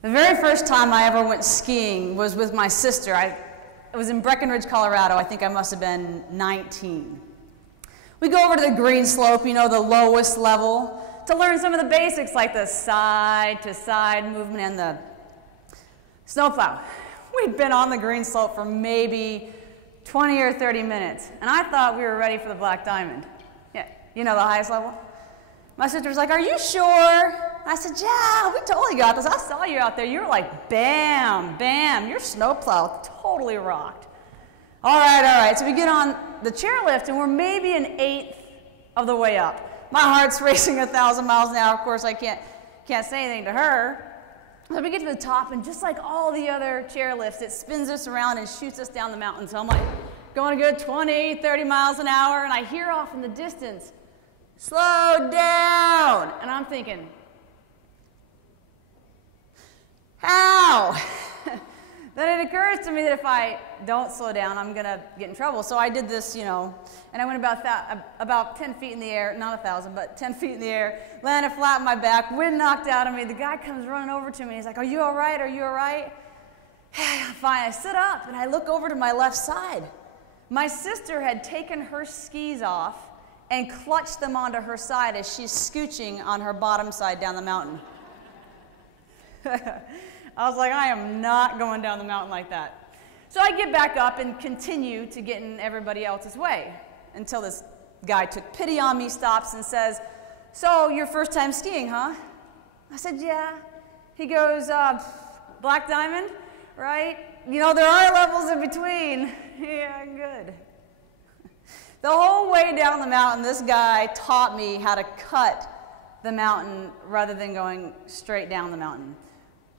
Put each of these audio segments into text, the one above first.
The very first time I ever went skiing was with my sister. It was in Breckenridge, Colorado. I think I must have been 19. We go over to the green slope, you know, the lowest level, to learn some of the basics like the side-to-side movement and the snowplow. We'd been on the green slope for maybe 20 or 30 minutes, and I thought we were ready for the Black Diamond. Yeah, you know, the highest level. My sister was like, "Are you sure?" I said, "Yeah, we totally got this. I saw you out there. You were like, bam, bam. Your snowplow totally rocked." All right. So we get on the chairlift, and we're maybe an eighth of the way up. My heart's racing 1,000 miles an hour. Of course, I can't say anything to her. So we get to the top, and just like all the other chairlifts, it spins us around and shoots us down the mountain. So I'm like going a good 20, 30 miles an hour, and I hear off in the distance, "Slow down." And I'm thinking, how? Then it occurs to me that if I don't slow down, I'm going to get in trouble. So I did this, you know, and I went about 10 feet in the air, not 1,000, but 10 feet in the air, landed flat on my back, wind knocked out of me. The guy comes running over to me. He's like, "Are you all right? Are you all right?" Fine. I sit up, and I look over to my left side. My sister had taken her skis off and clutched them onto her side as she's scooching on her bottom side down the mountain. I was like, I am not going down the mountain like that. So I get back up and continue to get in everybody else's way until this guy took pity on me, stops and says, "So, your first time skiing, huh?" I said, "Yeah." He goes, "Black Diamond, right? You know, there are levels in between." Yeah, good. The whole way down the mountain, this guy taught me how to cut the mountain rather than going straight down the mountain.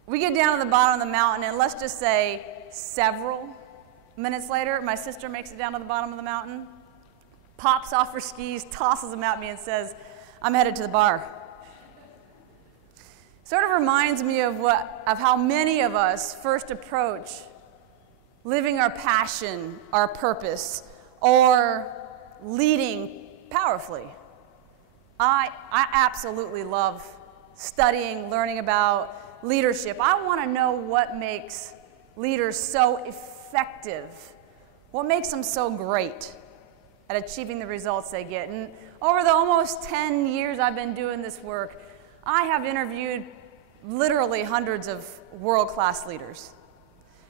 We get down to the bottom of the mountain, and let's just say several minutes later, my sister makes it down to the bottom of the mountain, pops off her skis, tosses them at me, and says, "I'm headed to the bar." Sort of reminds me of how many of us first approach living our passion, our purpose, or leading powerfully. I absolutely love studying, learning about leadership. I want to know what makes leaders so effective, what makes them so great at achieving the results they get. And over the almost 10 years I've been doing this work, I have interviewed literally hundreds of world-class leaders.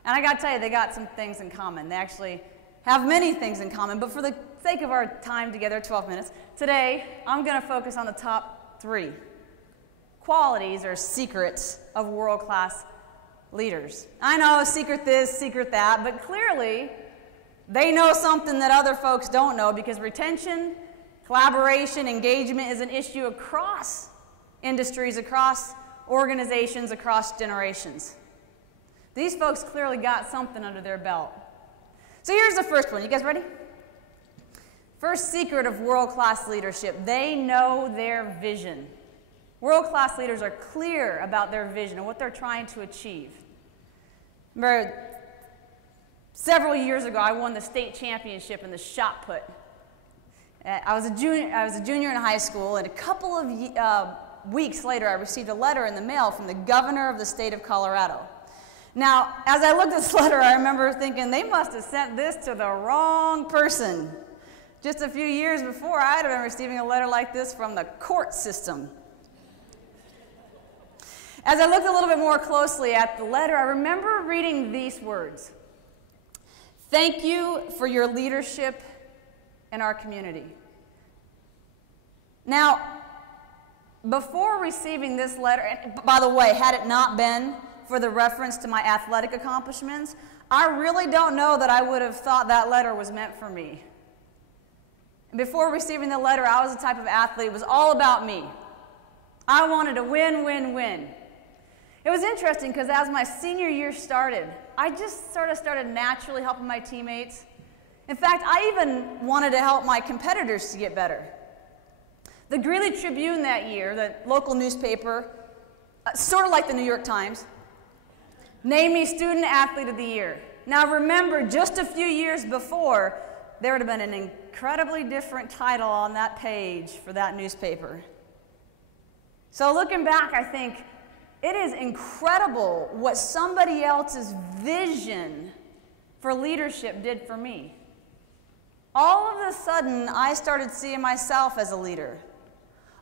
And I got to tell you, they got some things in common. They actually have many things in common, but for the sake of our time together, 12 minutes, today I'm going to focus on the top 3 qualities or secrets of world-class leaders. I know, secret this, secret that, but clearly they know something that other folks don't know, because retention, collaboration, engagement is an issue across industries, across organizations, across generations. These folks clearly got something under their belt. So here's the first one. You guys ready? First secret of world-class leadership: they know their vision. World-class leaders are clear about their vision and what they're trying to achieve. Remember, several years ago, I won the state championship in the shot put. I was a junior in high school, and a couple of weeks later, I received a letter in the mail from the governor of the state of Colorado. Now, as I looked at this letter, I remember thinking, they must have sent this to the wrong person. Just a few years before, I had been receiving a letter like this from the court system. As I looked a little bit more closely at the letter, I remember reading these words: "Thank you for your leadership in our community." Now, before receiving this letter, and by the way, had it not been for the reference to my athletic accomplishments, I really don't know that I would have thought that letter was meant for me. Before receiving the letter, I was the type of athlete, it was all about me. I wanted to win, win, win. It was interesting because as my senior year started, I just sort of started naturally helping my teammates. In fact, I even wanted to help my competitors to get better. The Greeley Tribune that year, the local newspaper, sort of like the New York Times, named me Student Athlete of the Year. Now remember, just a few years before, there would have been an incredibly different title on that page for that newspaper. So looking back, I think, It is incredible what somebody else's vision for leadership did for me. All of a sudden, I started seeing myself as a leader.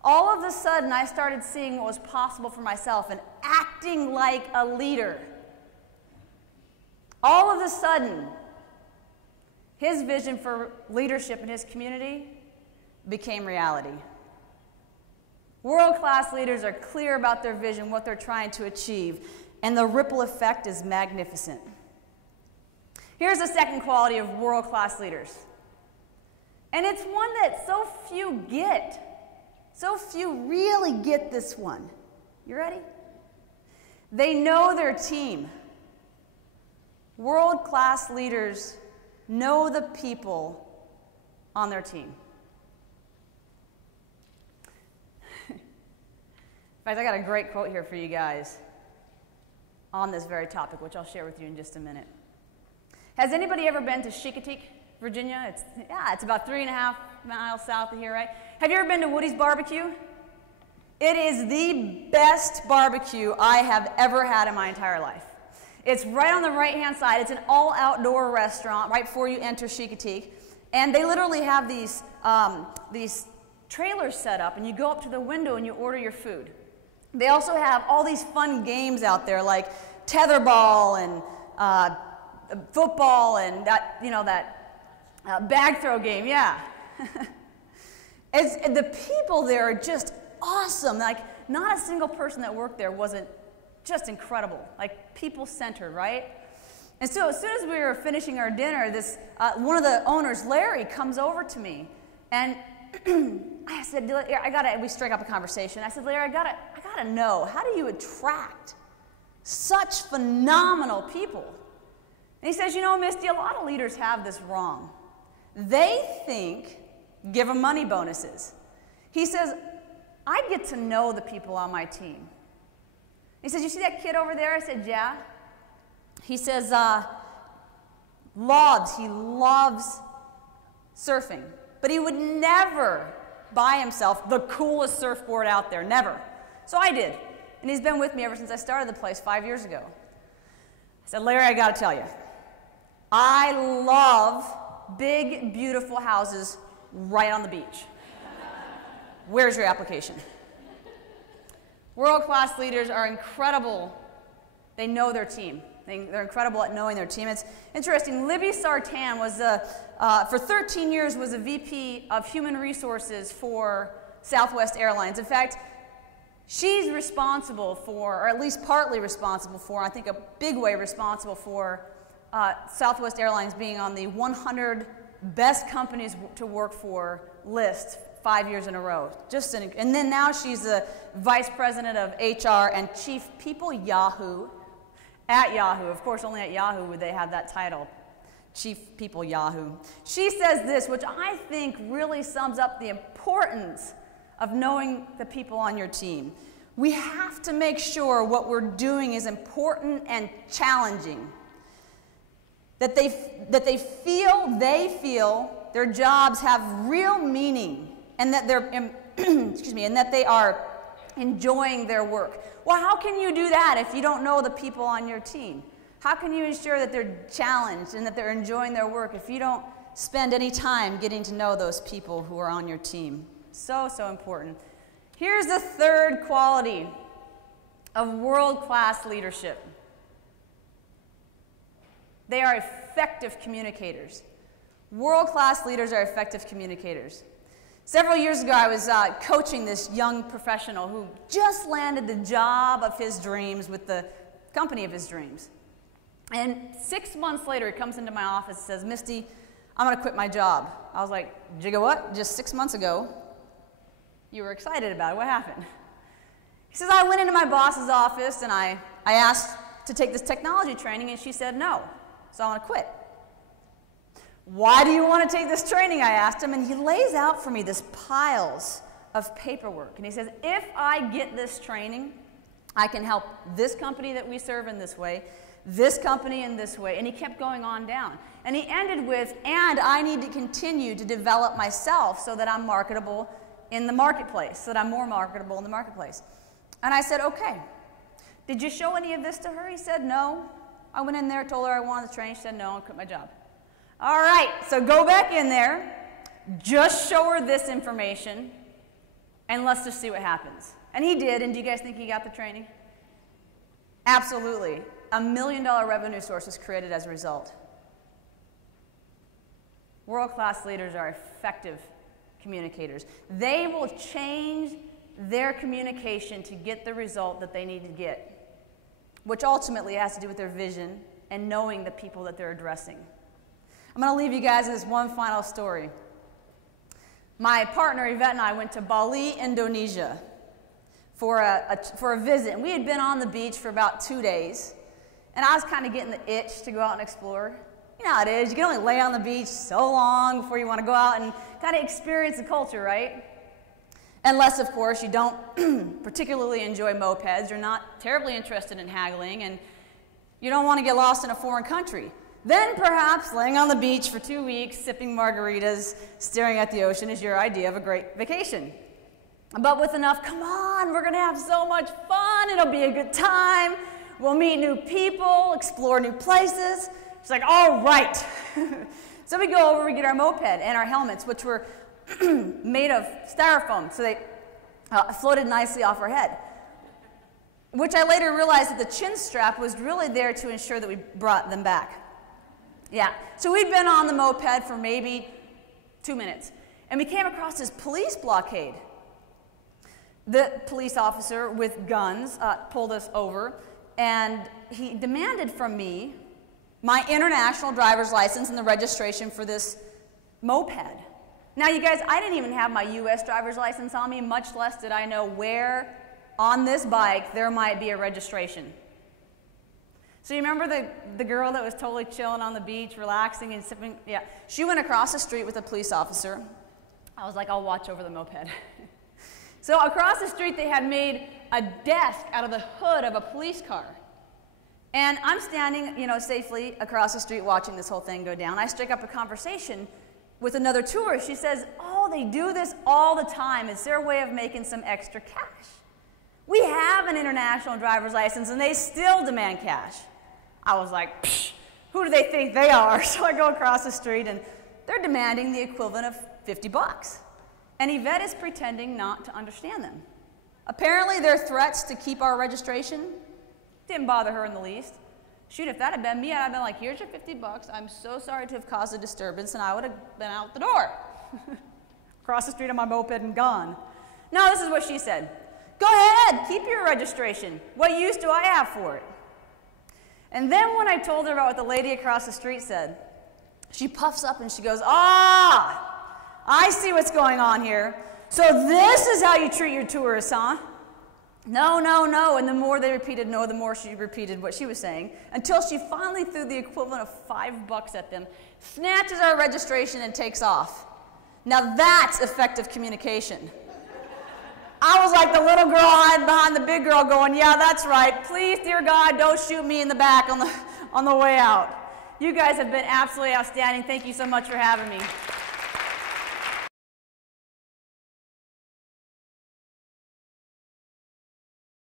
All of a sudden, I started seeing what was possible for myself and acting like a leader. All of a sudden, his vision for leadership in his community became reality. World-class leaders are clear about their vision, what they're trying to achieve, and the ripple effect is magnificent. Here's the second quality of world-class leaders. And it's one that so few get. So few really get this one. You ready? They know their team. World-class leaders know the people on their team. In fact, I got a great quote here for you guys on this very topic, which I'll share with you in just a minute. Has anybody ever been to Chincoteague, Virginia? It's about 3.5 miles south of here, right? Have you ever been to Woody's Barbecue? It is the best barbecue I have ever had in my entire life. It's right on the right-hand side. It's an all-outdoor restaurant right before you enter Chincoteague. And they literally have these trailers set up, and you go up to the window and you order your food. They also have all these fun games out there like tetherball and football and that bag throw game, yeah. The people there are just awesome. Like, not a single person that worked there wasn't just incredible. Like, people-centered, right? And so as soon as we were finishing our dinner, one of the owners, Larry, comes over to me, and I said, we strike up a conversation. I said, Larry, I gotta know, how do you attract such phenomenal people? And he says, you know, Misty, a lot of leaders have this wrong. They think, give them money bonuses. He says, I get to know the people on my team. He says, you see that kid over there? I said, yeah. He says, he loves surfing, but he would never buy himself the coolest surfboard out there, never. So I did, and he's been with me ever since I started the place 5 years ago. I said, Larry, I got to tell you, I love big, beautiful houses right on the beach. Where's your application? World-class leaders are incredible. They know their team. They're incredible at knowing their team. It's interesting. Libby Sartan was for 13 years was a VP of Human Resources for Southwest Airlines. In fact, she's responsible for, or at least partly responsible for, I think a big way responsible for, Southwest Airlines being on the 100 best companies to work for list 5 years in a row. And then now she's the Vice President of HR and Chief People Yahoo at Yahoo. Of course, only at Yahoo would they have that title, Chief People Yahoo. She says this, which I think really sums up the importance of knowing the people on your team. We have to make sure what we're doing is important and challenging. That they feel their jobs have real meaning, and that they're and that they are enjoying their work. Well, how can you do that if you don't know the people on your team? How can you ensure that they're challenged and that they're enjoying their work if you don't spend any time getting to know those people who are on your team? So, so important. Here's the third quality of world-class leadership. They are effective communicators. World-class leaders are effective communicators. Several years ago, I was coaching this young professional who just landed the job of his dreams with the company of his dreams. And 6 months later, he comes into my office and says, Misty, I'm going to quit my job. I was like, Jigga what? Just 6 months ago, you were excited about it. What happened? He says, I went into my boss's office and I asked to take this technology training, and she said no. So I want to quit. Why do you want to take this training? I asked him, and he lays out for me this piles of paperwork. And he says, if I get this training, I can help this company that we serve in this way, this company in this way. And he kept going on down. And he ended with, and I need to continue to develop myself so that I'm marketable in the marketplace, so that I'm more marketable in the marketplace. And I said, okay. Did you show any of this to her? He said, no. I went in there, told her I wanted to train. She said, no, I'll quit my job. All right, so go back in there, just show her this information, and let's just see what happens. And he did, and do you guys think he got the training? Absolutely. $1 million revenue source was created as a result. World-class leaders are effective communicators. They will change their communication to get the result that they need to get, which ultimately has to do with their vision and knowing the people that they're addressing. I'm going to leave you guys with this one final story. My partner, Yvette, and I went to Bali, Indonesia for a visit. And we had been on the beach for about 2 days. And I was kind of getting the itch to go out and explore. You know how it is. You can only lay on the beach so long before you want to go out and kind of experience the culture, right? Unless, of course, you don't particularly enjoy mopeds, you're not terribly interested in haggling, and you don't want to get lost in a foreign country. Then perhaps laying on the beach for 2 weeks, sipping margaritas, staring at the ocean is your idea of a great vacation. But with enough, come on, we're going to have so much fun, it'll be a good time, we'll meet new people, explore new places. It's like, all right. So we go over, we get our moped and our helmets, which were made of styrofoam, so they floated nicely off our head. Which I later realized that the chin strap was really there to ensure that we brought them back. Yeah, so we'd been on the moped for maybe 2 minutes, and we came across this police blockade. The police officer with guns pulled us over, and he demanded from me my international driver's license and the registration for this moped. Now, you guys, I didn't even have my U.S. driver's license on me, much less did I know where on this bike there might be a registration. So you remember the girl that was totally chilling on the beach, relaxing and sipping? Yeah, she went across the street with a police officer. I was like, I'll watch over the moped. So across the street, they had made a desk out of the hood of a police car. And I'm standing, safely across the street watching this whole thing go down. I strike up a conversation with another tourist. She says, oh, they do this all the time. It's their way of making some extra cash. We have an international driver's license, and they still demand cash. I was like, psh, who do they think they are? So I go across the street, and they're demanding the equivalent of $50. And Yvette is pretending not to understand them. Apparently, their threats to keep our registration didn't bother her in the least. Shoot, if that had been me, I'd have been like, here's your $50. I'm so sorry to have caused a disturbance, and I would have been out the door. Across the street on my moped and gone. No, this is what she said. Go ahead, keep your registration. What use do I have for it? And then when I told her about what the lady across the street said, she puffs up and she goes, I see what's going on here. So this is how you treat your tourists, huh? No, no, no. And the more they repeated no, the more she repeated what she was saying, until she finally threw the equivalent of $5 at them, snatches our registration, and takes off. Now that's effective communication. I was like the little girl hiding behind the big girl going, yeah, that's right. Please, dear God, don't shoot me in the back on the way out. You guys have been absolutely outstanding. Thank you so much for having me.